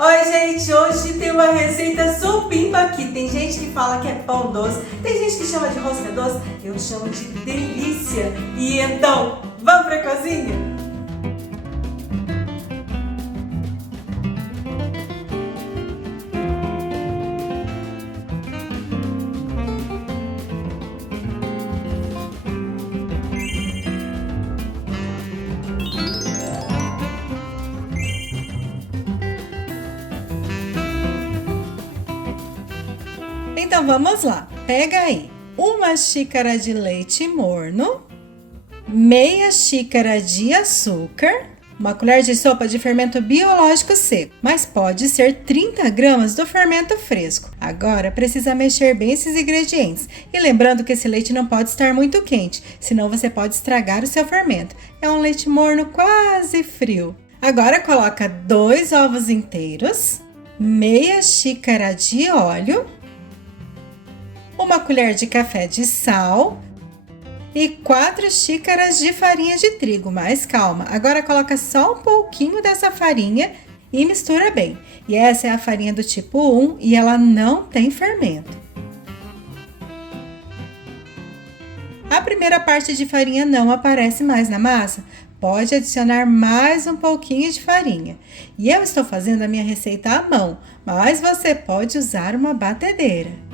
Oi, gente, hoje tem uma receita supimpa aqui. Tem gente que fala que é pão doce, tem gente que chama de rosca doce, eu chamo de delícia. E então, vamos pra cozinha? Então vamos lá, pega aí uma xícara de leite morno, meia xícara de açúcar, uma colher de sopa de fermento biológico seco, mas pode ser 30 gramas do fermento fresco. Agora precisa mexer bem esses ingredientes e lembrando que esse leite não pode estar muito quente, senão você pode estragar o seu fermento. É um leite morno quase frio. Agora coloca 2 ovos inteiros, meia xícara de óleo, uma colher de café de sal e 4 xícaras de farinha de trigo, mas calma, agora coloca só um pouquinho dessa farinha e mistura bem. E essa é a farinha do tipo 1 e ela não tem fermento. A primeira parte de farinha não aparece mais na massa, pode adicionar mais um pouquinho de farinha. E eu estou fazendo a minha receita à mão, mas você pode usar uma batedeira.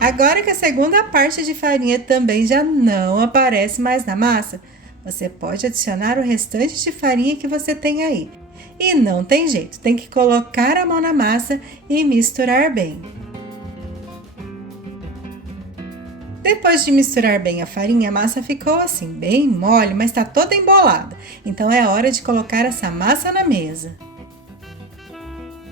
Agora que a segunda parte de farinha também já não aparece mais na massa, você pode adicionar o restante de farinha que você tem aí. E não tem jeito, tem que colocar a mão na massa e misturar bem. Depois de misturar bem a farinha, a massa ficou assim, bem mole, mas está toda embolada. Então é hora de colocar essa massa na mesa.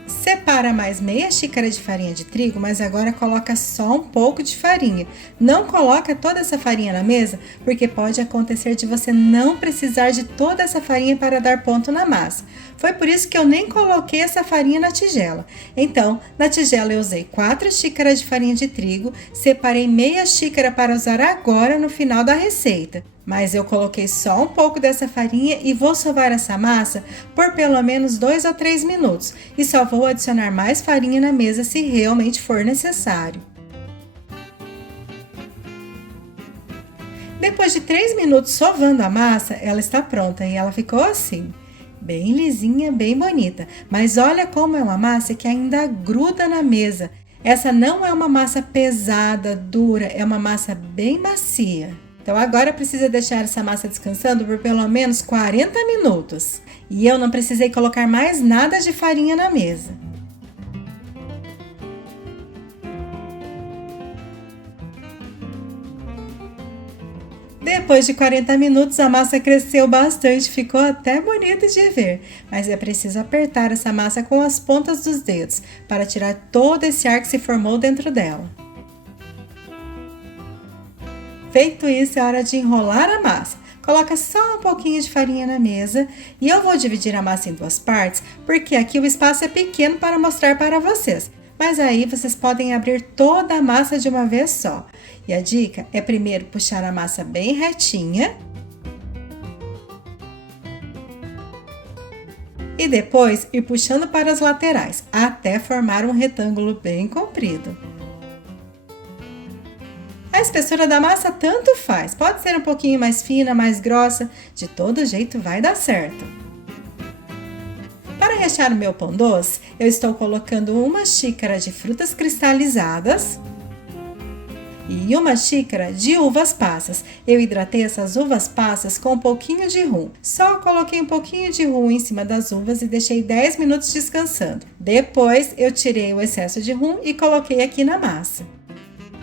Separa mais meia xícara de farinha de trigo, mas agora coloca só um pouco de farinha. Não coloca toda essa farinha na mesa, porque pode acontecer de você não precisar de toda essa farinha para dar ponto na massa. Foi por isso que eu nem coloquei essa farinha na tigela. Então, na tigela eu usei 4 xícaras de farinha de trigo, separei meia xícara para usar agora no final da receita. Mas eu coloquei só um pouco dessa farinha e vou sovar essa massa por pelo menos 2 ou 3 minutos. E só vou adicionar mais farinha na mesa se realmente for necessário. Depois de 3 minutos sovando a massa, ela está pronta e ela ficou assim. Bem lisinha, bem bonita. Mas olha como é uma massa que ainda gruda na mesa. Essa não é uma massa pesada, dura, é uma massa bem macia. Então agora precisa deixar essa massa descansando por pelo menos 40 minutos. E eu não precisei colocar mais nada de farinha na mesa. Depois de 40 minutos a massa cresceu bastante, ficou até bonito de ver. Mas é preciso apertar essa massa com as pontas dos dedos para tirar todo esse ar que se formou dentro dela. Feito isso, é hora de enrolar a massa. Coloca só um pouquinho de farinha na mesa e eu vou dividir a massa em 2 partes, porque aqui o espaço é pequeno para mostrar para vocês. Mas aí vocês podem abrir toda a massa de uma vez só. E a dica é primeiro puxar a massa bem retinha e depois ir puxando para as laterais, até formar um retângulo bem comprido. A espessura da massa tanto faz, pode ser um pouquinho mais fina, mais grossa, de todo jeito vai dar certo. Para rechear o meu pão doce, eu estou colocando 1 xícara de frutas cristalizadas e 1 xícara de uvas passas. Eu hidratei essas uvas passas com um pouquinho de rum. Só coloquei um pouquinho de rum em cima das uvas e deixei 10 minutos descansando. Depois eu tirei o excesso de rum e coloquei aqui na massa.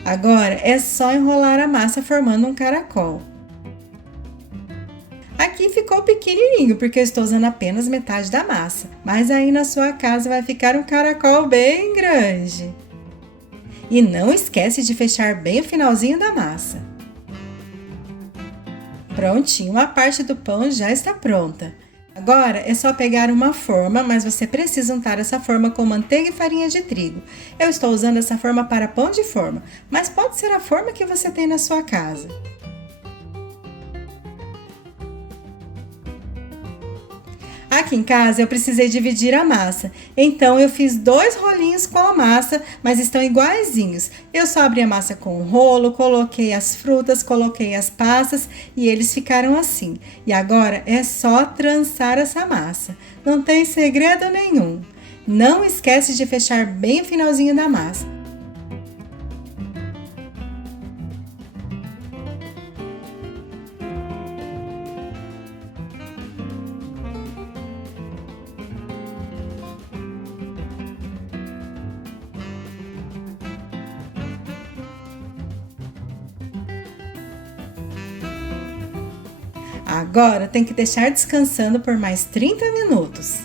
Agora é só enrolar a massa formando um caracol. Aqui ficou pequenininho porque eu estou usando apenas metade da massa, mas aí na sua casa vai ficar um caracol bem grande. E não esquece de fechar bem o finalzinho da massa. Prontinho, uma parte do pão já está pronta. Agora é só pegar uma forma, mas você precisa untar essa forma com manteiga e farinha de trigo. Eu estou usando essa forma para pão de forma, mas pode ser a forma que você tem na sua casa. Aqui em casa eu precisei dividir a massa, então eu fiz 2 rolinhos com a massa, mas estão iguaizinhos. Eu só abri a massa com um rolo, coloquei as frutas, coloquei as passas e eles ficaram assim. E agora é só trançar essa massa, não tem segredo nenhum. Não esquece de fechar bem o finalzinho da massa. Agora tem que deixar descansando por mais 30 minutos.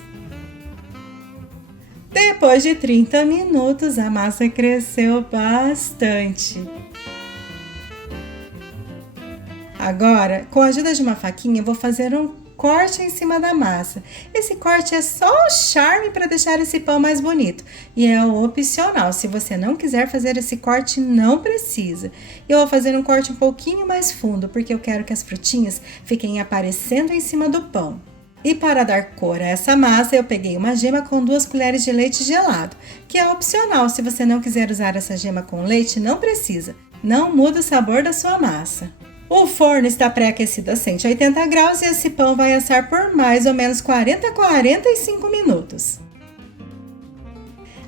Depois de 30 minutos, a massa cresceu bastante. Agora, com a ajuda de uma faquinha, eu vou fazer um corte em cima da massa. Esse corte é só o charme para deixar esse pão mais bonito. E é opcional, se você não quiser fazer esse corte, não precisa. Eu vou fazer um corte um pouquinho mais fundo, porque eu quero que as frutinhas fiquem aparecendo em cima do pão. E para dar cor a essa massa, eu peguei uma gema com 2 colheres de leite gelado, que é opcional. Se você não quiser usar essa gema com leite, não precisa. Não muda o sabor da sua massa. O forno está pré-aquecido a 180 graus e esse pão vai assar por mais ou menos 40 a 45 minutos.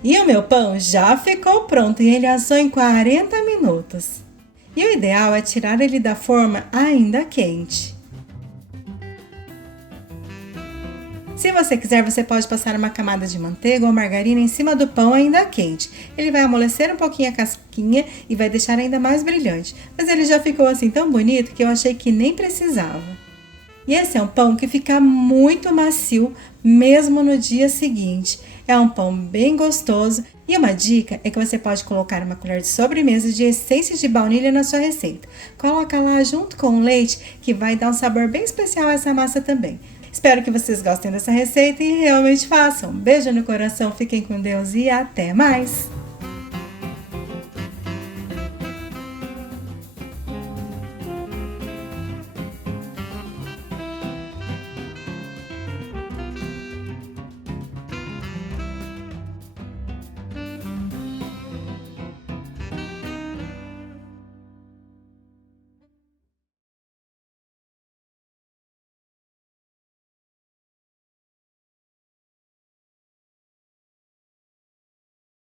E o meu pão já ficou pronto e ele assou em 40 minutos. E o ideal é tirar ele da forma ainda quente. Se você quiser, você pode passar uma camada de manteiga ou margarina em cima do pão ainda quente. Ele vai amolecer um pouquinho a casquinha e vai deixar ainda mais brilhante. Mas ele já ficou assim tão bonito que eu achei que nem precisava. E esse é um pão que fica muito macio, mesmo no dia seguinte. É um pão bem gostoso. E uma dica é que você pode colocar uma colher de sobremesa de essência de baunilha na sua receita. Coloca lá junto com o leite, que vai dar um sabor bem especial a essa massa também. Espero que vocês gostem dessa receita e realmente façam. Beijo no coração, fiquem com Deus e até mais!